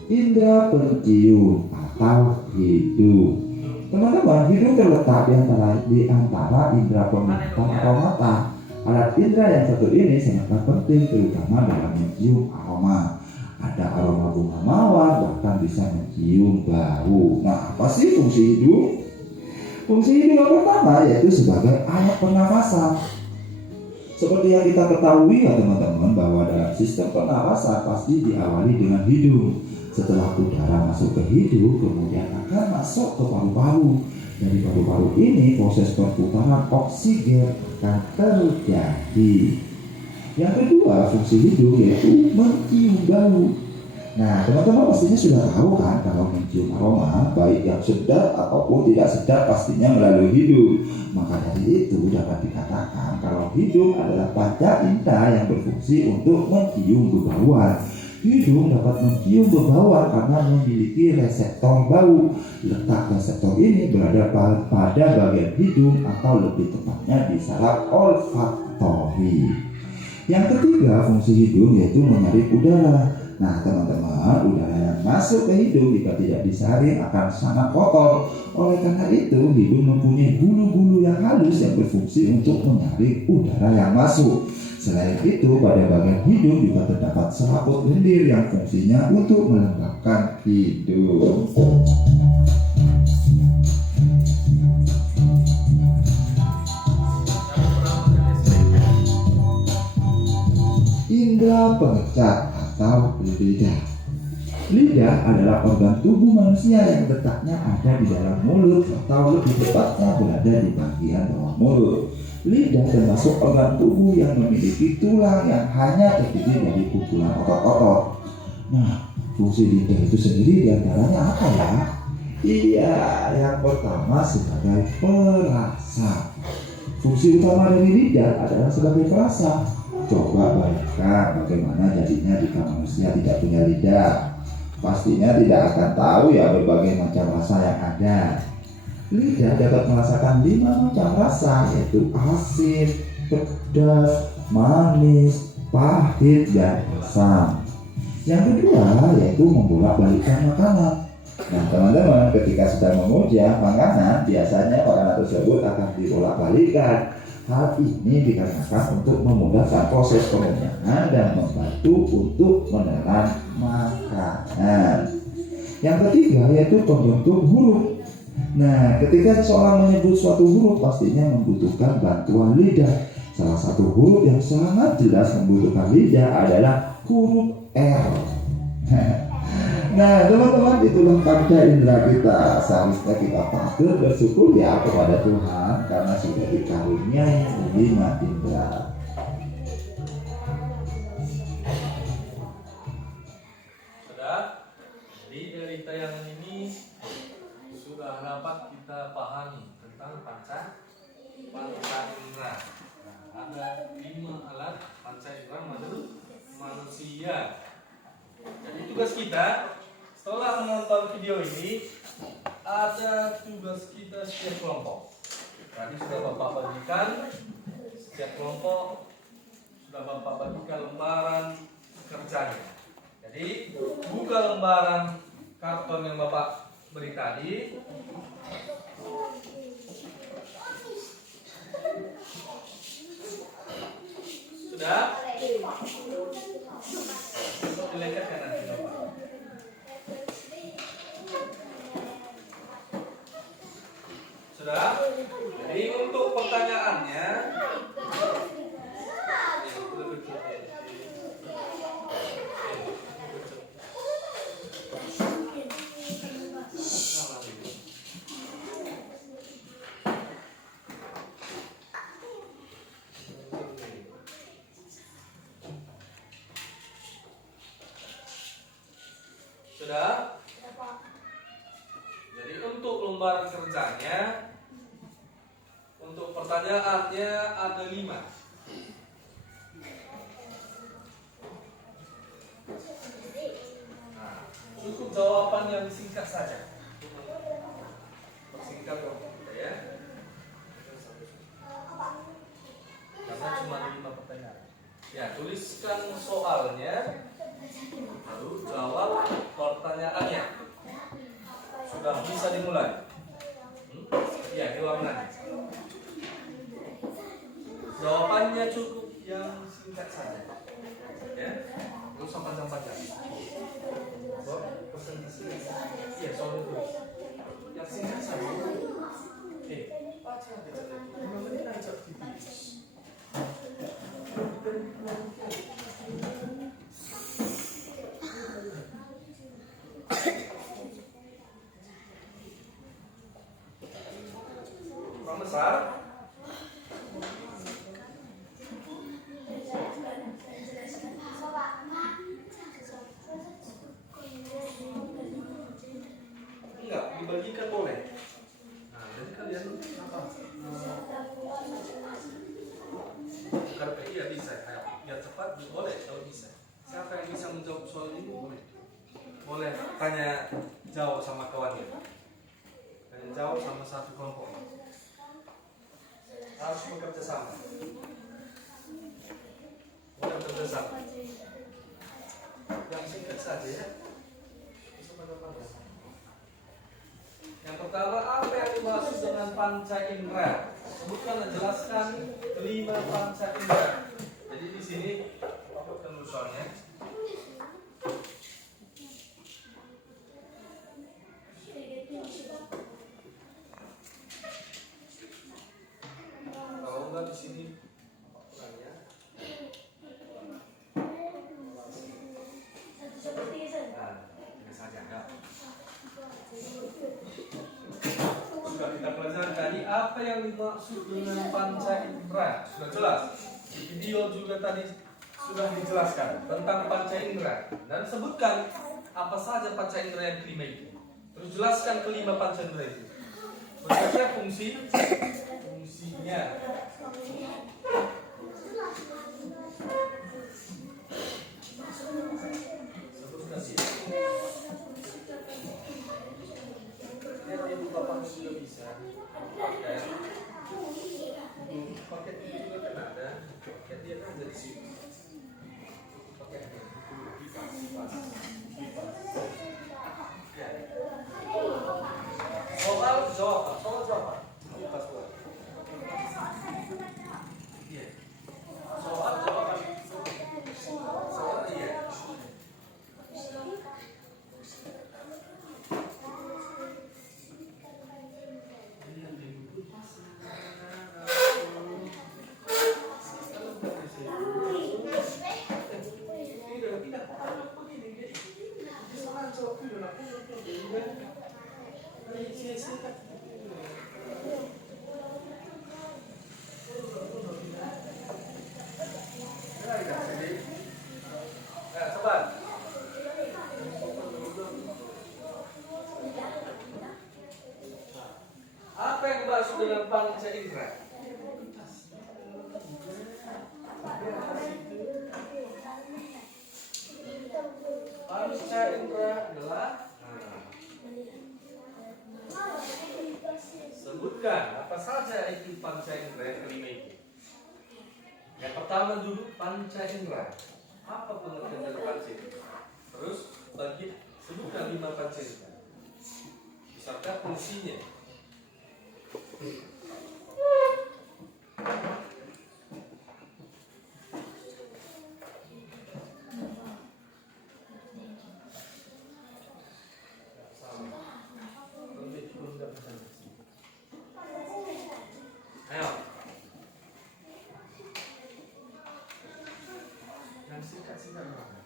Indra pencium atau hidung. Teman-teman, hidung terletak di antara indra penglihatan atau mata. Alat indra yang satu ini sangat penting, terutama dalam mencium aroma. Ada aroma bunga mawar, bahkan bisa mencium bau. Nah, apa sih fungsi hidung? Fungsi hidung yang pertama yaitu sebagai alat pernafasan. Seperti yang kita ketahui ya teman-teman, bahwa dalam sistem pernafasan pasti diawali dengan hidung. Setelah udara masuk ke hidung, kemudian akan masuk ke paru-paru. Dari paru-paru ini proses perputaran oksigen akan terjadi. Yang kedua, fungsi hidung yaitu mencium bau. Nah, teman-teman pastinya sudah tahu kan kalau mencium aroma, baik yang sedap ataupun tidak sedap pastinya melalui hidung. Maka dari itu dapat dikatakan kalau hidung adalah panca indera yang berfungsi untuk mencium bebauan. Hidung dapat mencium bebauan karena memiliki reseptor bau. Letak reseptor ini berada pada bagian hidung atau lebih tepatnya di saraf olfaktori. Yang ketiga, fungsi hidung yaitu menyaring udara. Nah, teman-teman, udara yang masuk ke hidung jika tidak disaring akan sangat kotor. Oleh karena itu, hidung mempunyai bulu-bulu yang halus yang berfungsi untuk menyaring udara yang masuk. Selain itu, pada bagian hidung juga terdapat selaput lendir yang fungsinya untuk melembabkan hidung. Indra pengecat atau lidah. Lidah adalah organ tubuh manusia yang letaknya ada di dalam mulut atau lebih tepatnya berada di bagian bawah mulut. Lidah termasuk organ tubuh yang memiliki tulang yang hanya terdiri dari kumpulan otot-otot. Nah, fungsi lidah itu sendiri diantaranya apa ya? Iya, yang pertama sebagai perasa. Fungsi utama dari lidah adalah sebagai perasa. Coba bayangkan bagaimana jadinya jika manusia tidak punya lidah. Pastinya tidak akan tahu ya berbagai macam rasa yang ada. Lidah dapat merasakan 5 macam rasa, yaitu asin, pedas, manis, pahit, dan asam. Yang kedua yaitu membolak-balikkan makanan. Nah teman-teman, ketika sedang mengunyah makanan, biasanya makanan tersebut akan dibolak-balikkan. Hal ini dikarenakan untuk memudahkan proses pengunyahan dan membantu untuk menelan makanan. Yang ketiga yaitu pembentuk huruf. Nah, ketika seseorang menyebut suatu huruf pastinya membutuhkan bantuan lidah. Salah satu huruf yang sangat jelas membutuhkan lidah adalah huruf R. Nah, teman-teman, itulah panca indera kita. Seharusnya kita patut bersyukur ya kepada Tuhan karena sudah dikaruniai 5 indera. Sudah? Jadi dari tayangan ini sudah dapat kita pahami tentang panca indera. Nah, ada 5 alat panca indera manusia. Jadi tugas kita setelah menonton video ini, ada tugas kita setiap kelompok. Tadi sudah Bapak bagikan, setiap kelompok sudah Bapak bagikan lembaran kerjanya. Jadi buka lembaran karton yang Bapak beri tadi. Sudah? Untuk dilekatkan nanti Bapak. Sudah? Jadi untuk pertanyaannya, sudah? Jadi untuk lembaran kerjanya, untuk pertanyaannya ada 5. Nah, cukup jawaban yang singkat saja. Persingkat waktu kita ya. Karena cuma 5 pertanyaan. Ya, tuliskan soalnya, lalu jawab pertanyaannya. Sudah bisa dimulai. Ya, diulang. Jawabannya cukup yang singkat saja. Ya, terus panjang-panjang. Iya, soal itu. Yang singkat saja. Baca aja. 5 menit aja tipis. Kurang besar. Enggak, dibagikan boleh. Nah, jadi kalian apa? Karena iya bisa, biar cepat boleh kalau bisa. Siapa yang bisa menjawab soal ini boleh. Boleh tanya jawab sama kawannya. Tanya jawab sama satu kelompok. Harus bekerja sama. Boleh bekerja sama. Yang singkat saja ya. Yang pertama, apa yang dimaksud dengan panca indera? Sebutkan dan jelaskan 5 panca indera. Jadi di sini Bapak tulis soalnya. Kalau enggak di sini ya. Nah, ini saja ya. Sudah kita pelajari tadi apa yang dimaksud dengan panca indera. Sudah jelas. Di video juga tadi sudah dijelaskan tentang panca indera dan sebutkan apa saja panca indera yang kelima itu. Terus jelaskan kelima panca indera itu. Berikutnya fungsinya. paket ini juga kan ada, paket dia kan ada di sini. Paketnya kipas. Ya. Soal jawab. Kipas buat. Iya. Soal jawaban. Soal iya. Apa yang dimaksud dengan panca indera? Panca indera adalah sebutkan apa saja itu panca indera yang kelima itu. Yang pertama dulu panca indera. Apa pengertian dari panca indera? Terus bagi sebutkan 5 panca indera. Bisakah fungsinya? Ayo. Yang singkat-singkat mana?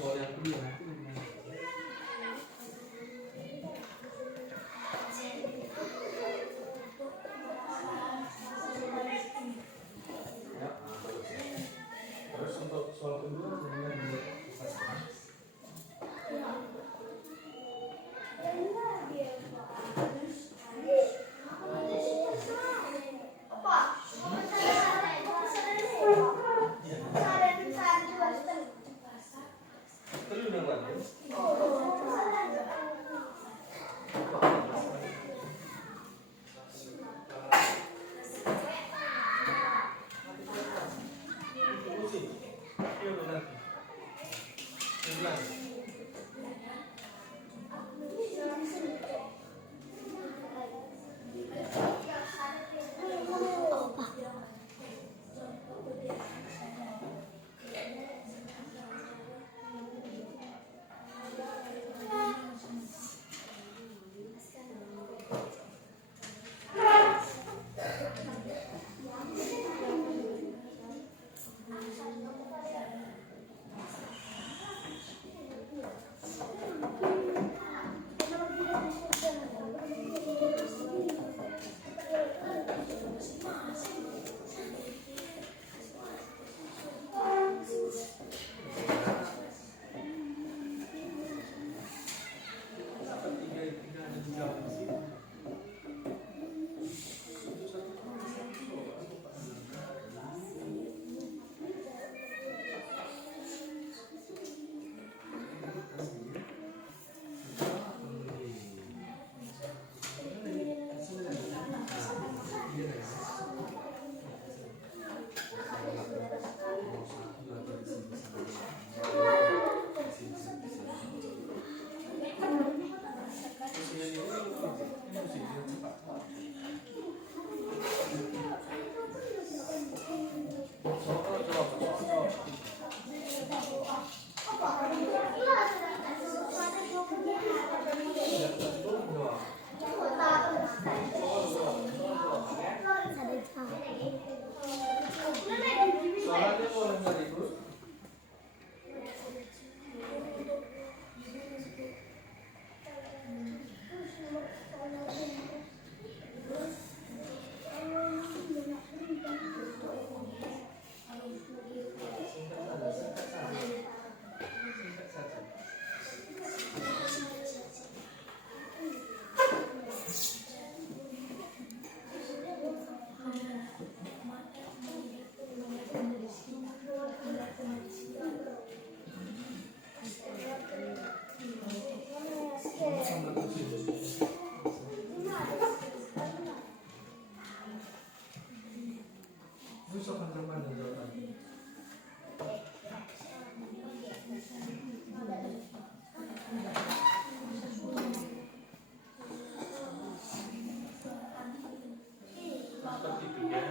Soal yang kedua. Terus untuk soal kedua dengan Besok kan depan dan jauh lagi. Seperti itu ya.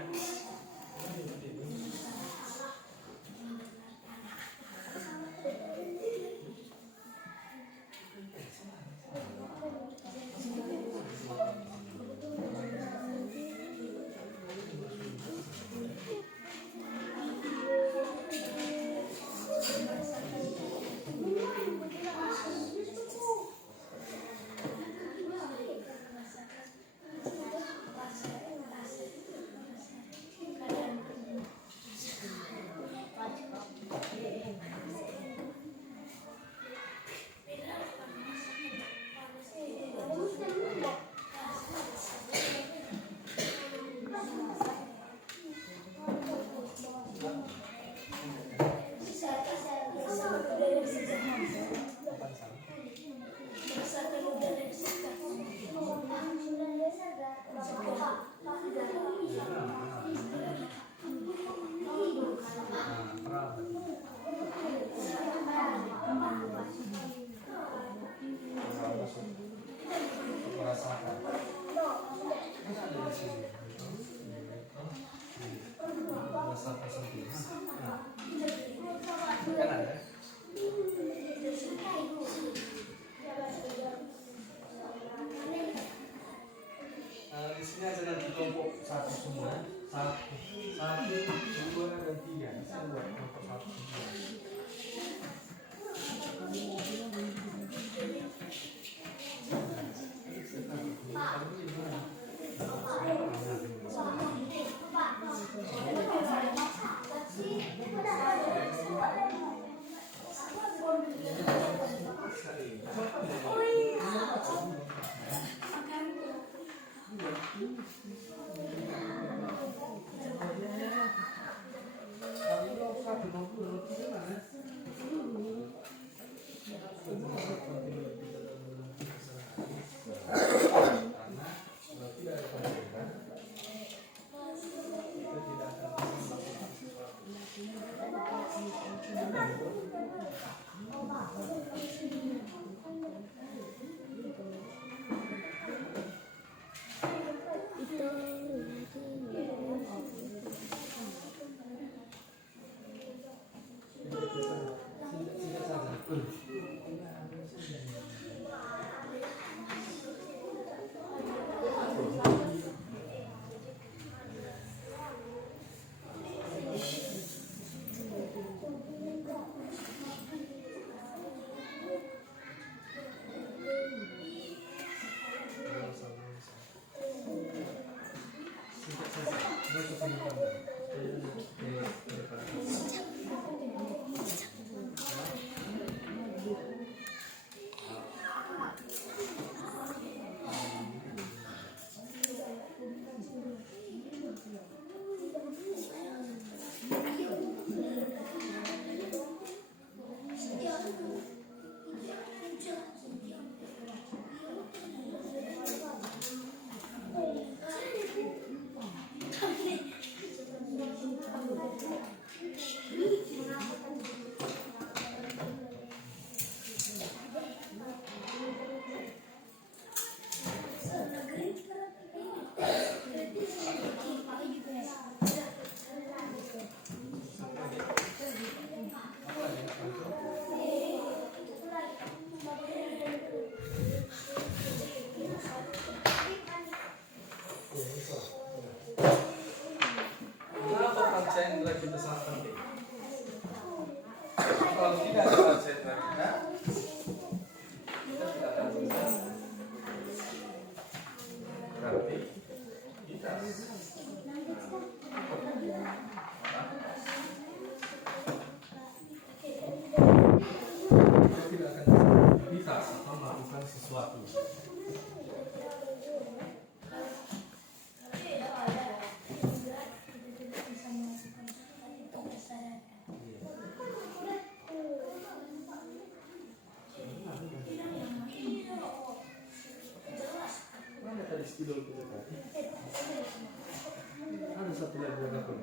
Di sini ada nanti kelompok satu semua, satu, dua dan tiga. Di sini buat kelompok satu semua. Kenapa panca indera kita sangat penting? Kalau tidak ada panca indera kita tidak akan bisa beraktivitas. Kita tidak akan bisa beraktivitas atau melakukan sesuatu. Mana tadi spidol kita tadi? Ada satu lagi yang aku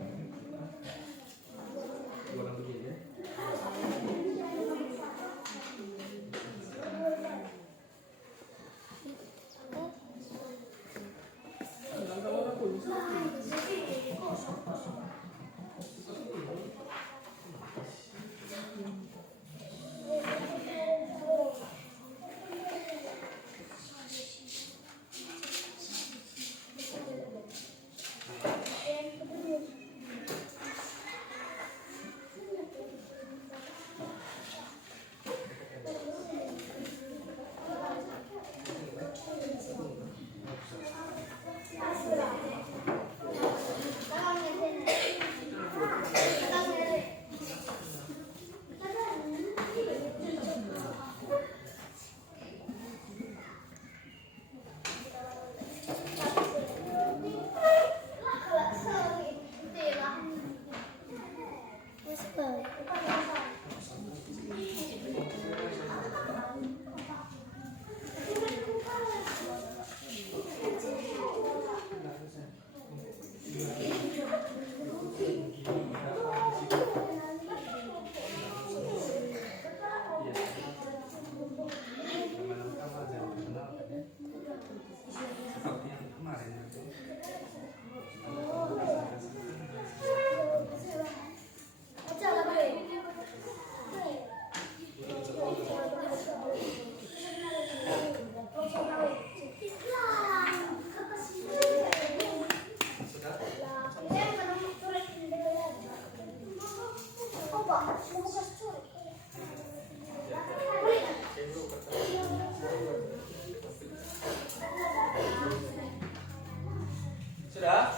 Sudah?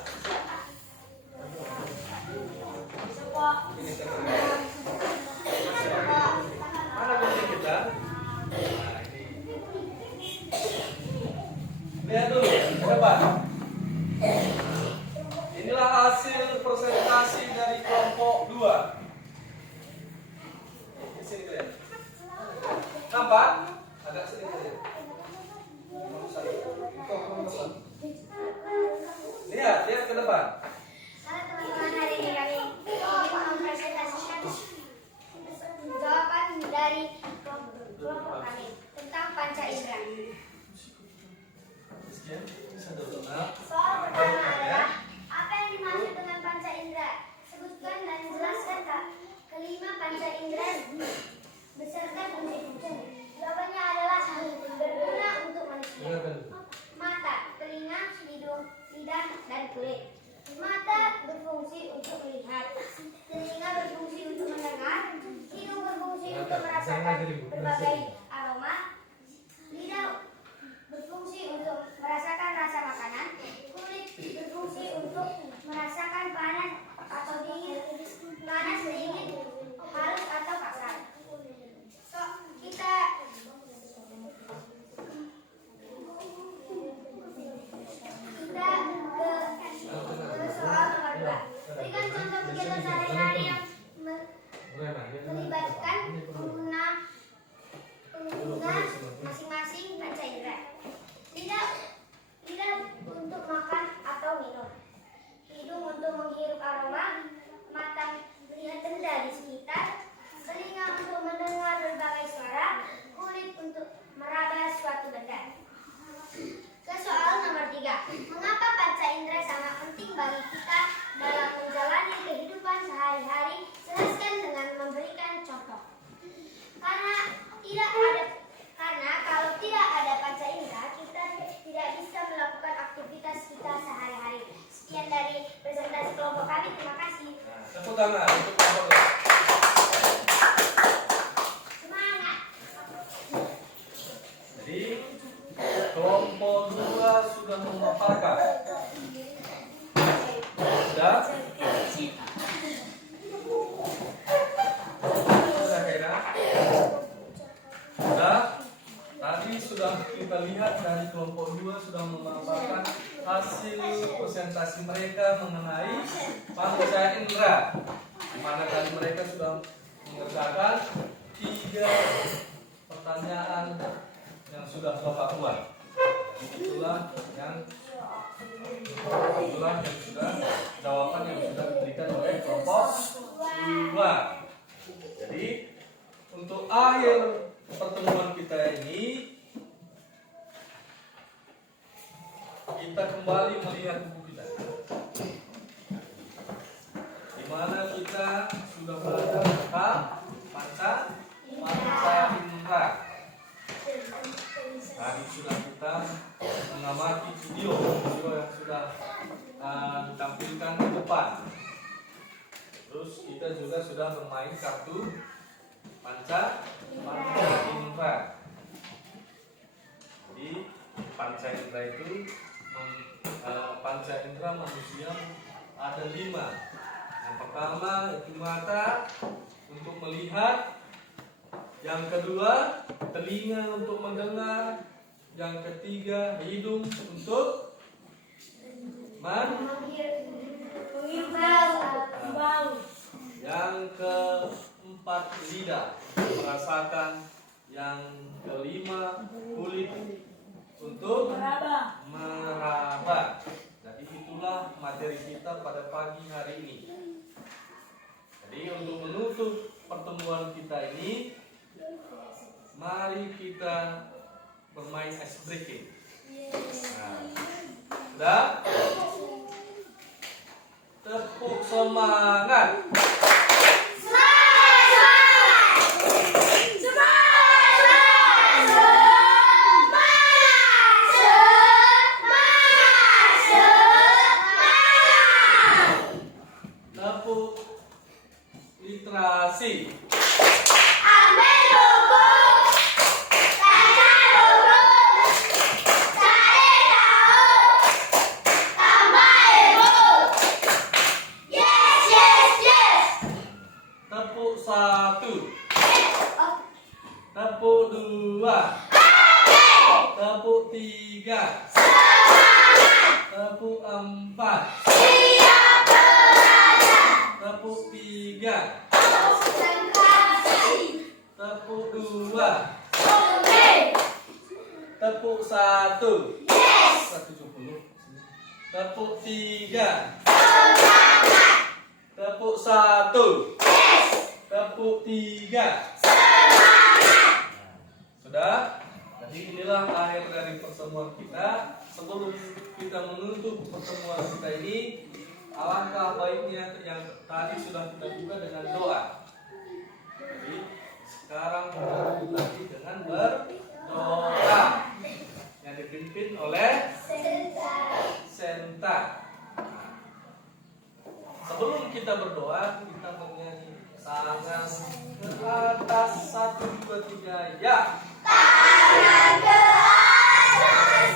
Mana kunci kita? Nah, ini. Lihat dulu, ke depan. Inilah hasil presentasi dari kelompok 2. Di sini kalian. Nampak? Agak sedikit saja. Lihat ke depan. Halo teman-teman, hari ini kami ingin mempresentasikan jawaban dari kelompok kami tentang panca indera. Bisa dulu, nak. Soal pertama adalah apa yang dimaksud dengan panca indera? Sebutkan dan jelaskan kelima panca indera beserta fungsi-fungsinya. Jawabannya adalah berguna untuk manusia. Mata, telinga, hidung, lidah, dan kulit. Mata berfungsi untuk melihat, telinga berfungsi untuk mendengar, hidung berfungsi untuk merasakan berbagai aroma, lidah berfungsi untuk merasakan rasa makanan, kulit berfungsi untuk merasakan panas atau dingin, halus atau kasar. Kita ke soal nomor 2. Berikan contoh kegiatan sehari-hari yang melibatkan pengguna masing-masing panca indera. Lidah untuk makan atau minum, hidung untuk menghirup aroma, mata melihat benda di sekitar, telinga untuk mendengar berbagai suara, kulit untuk meraba suatu benda. Ke soal nomor 3. Mengapa panca indera sangat penting bagi kita dalam menjalani kehidupan sehari-hari? Jelaskan dengan memberikan contoh. Karena kalau tidak ada panca indera, kita tidak bisa melakukan aktivitas kita sehari-hari. Sekian dari presentasi kelompok kami. Terima kasih. Tepuk tangan untuk kelompok 2. Semangat. Jadi kelompok 2 sudah memaparkan. Sudah? Sudah Kena? Sudah? Tadi sudah kita lihat dari kelompok 2 sudah memaparkan hasil presentasi mereka mengenai panca indera. Di mana tadi mereka sudah mengerjakan 3 pertanyaan yang sudah Bapak buat. Itulah yang sudah jawaban yang sudah diberikan oleh kelompok 2. Jadi untuk akhir pertemuan kita ini, kita kembali melihat buku kita, di mana kita sudah belajar tentang panca indera. Tadi sudah kita mengamati video yang sudah ditampilkan di depan. Terus kita juga sudah bermain kartu panca indera. Jadi panca indera itu panca indera manusia ada 5. Yang pertama itu mata untuk melihat, yang kedua telinga untuk mendengar, yang ketiga hidung untuk Menghirup bau. yang keempat lidah merasakan, yang kelima kulit untuk meraba. Jadi itulah materi kita pada pagi hari ini. Jadi untuk menutup pertemuan kita ini, mari kita bermain ice breaking. Sudah? Tepuk semangat. Tepuk literasi. kasih. Tepuk 1. Tepuk 2. Tepuk 3. Tepuk 4. Tepuk 3. Tepuk 2. Tepuk 1. 170. Tepuk 3. Tepuk 1. Tepuk 3. Sudah? Jadi inilah akhir dari pertemuan kita. Sebelum kita menutup pertemuan kita ini, alangkah baiknya yang tadi sudah kita buka dengan doa. Jadi sekarang kita lanjut lagi dengan berdoa yang dipimpin oleh Senta. Nah, sebelum kita berdoa, kita menyanyi tangan ke atas 1, 2, 3 ya. Tangan ke atas.